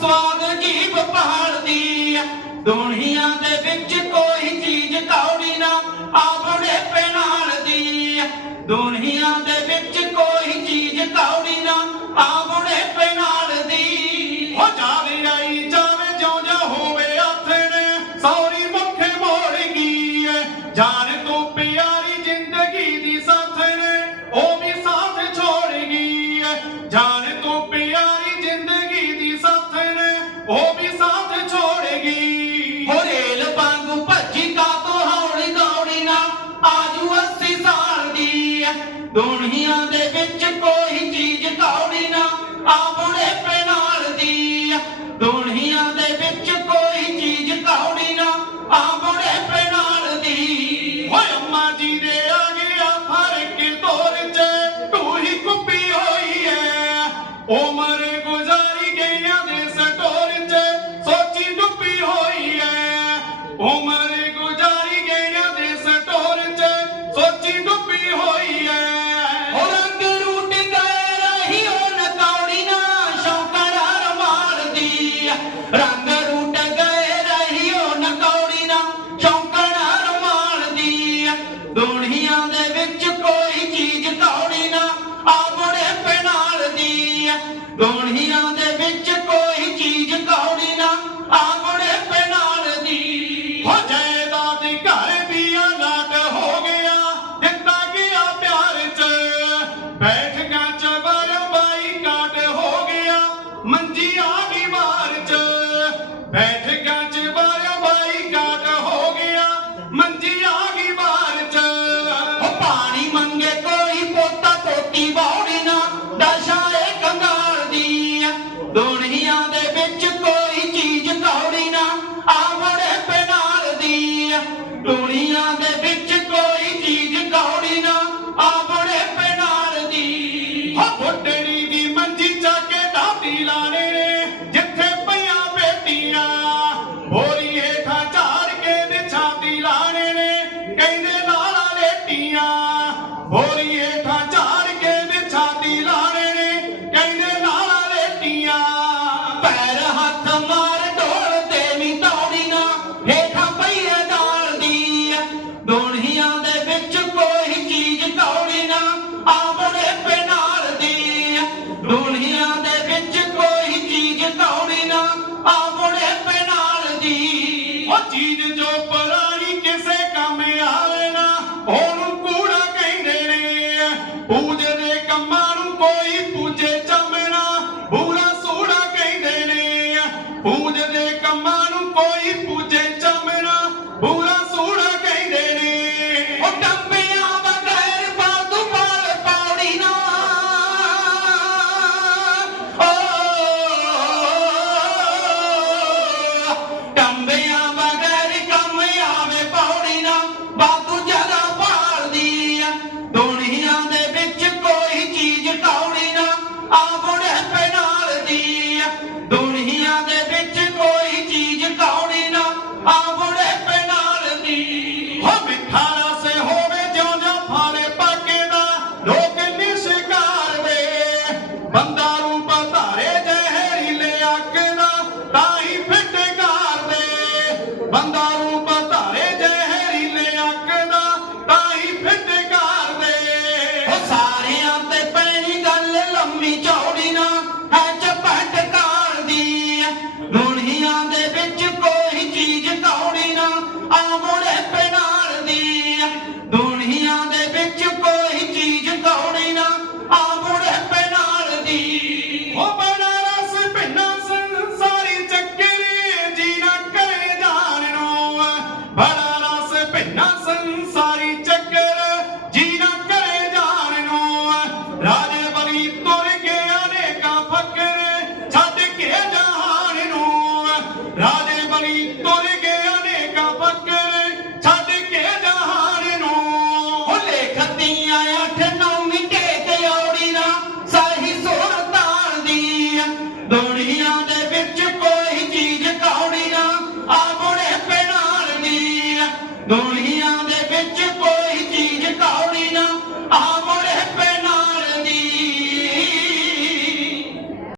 ਸਵਾਦ ਜੀਬ ਪਹਾੜਦੀ ਦੁਨੀਆ ਦੇ ਵਿੱਚ ਕੋਈ ਚੀਜ਼ ਕੌੜੀ ਨਾ ਆਪਣੇ ਪੈਣਾਲ ਦੀ ਦੁਨੀਆ ਦੇ ਵਿੱਚ ਕੋਈ ਚੀਜ਼ ਕੌੜੀ ਦੁਨੀਆਂ ਦੇ ਵਿੱਚ ਕੋਈ ਚੀਜ਼ ਧੌੜੀ ਨਾ ਆਪਣੇ ਪੈਨਾਲ ਦੀ ਦੋਣੀਆਂ ਦੇ ਵਿੱਚ ਕੋਈ ਚੀਜ਼ ਧੌੜੀ ਨਾ ਆਪਣੇ ਪੈਨਾਲ ਦੀ। ਹੋਏ ਅੰਮਾ ਜੀ ਦੇ ਆ ਗਿਆ ਫ਼ਰਕ ਤੋਰ ਚ, ਤੂੰ ਹੀ ਕੁੱਪੀ ਹੋਈ ਐ। ਉਮਰ ਗੁਜ਼ਰ ਕੌਣ ਹੀਰਾਂ ਦੇ ਵਿੱਚ। ਪੈਰ ਹੱਥ ਮਾਰ, ਢੋਲ ਤੇ ਵੀ ਤੌੜੀ ਨਾ ਹੇਠਾਂ ਪਈਏ ਦਾਲ ਦੀ ਦੋਣੀਆਂ ਦੇ ਵਿੱਚ ਕੋਈ ਚੀਜ਼ ਤੌੜੀ ਨਾ ਆਪਣੇ ਪੈਨਾਲ ਦੀ ਦੋਣੀਆਂ ਦੇ ਵਿੱਚ ਕੋਈ ਚੀਜ਼ ਤੌੜੀ ਨਾ ਆਪਣੇ ਪੈਨਾਲ ਦੀ ਉਹ ਚੀਜ਼ ਜੋ ਪਰਾਂ ભુજ দারু No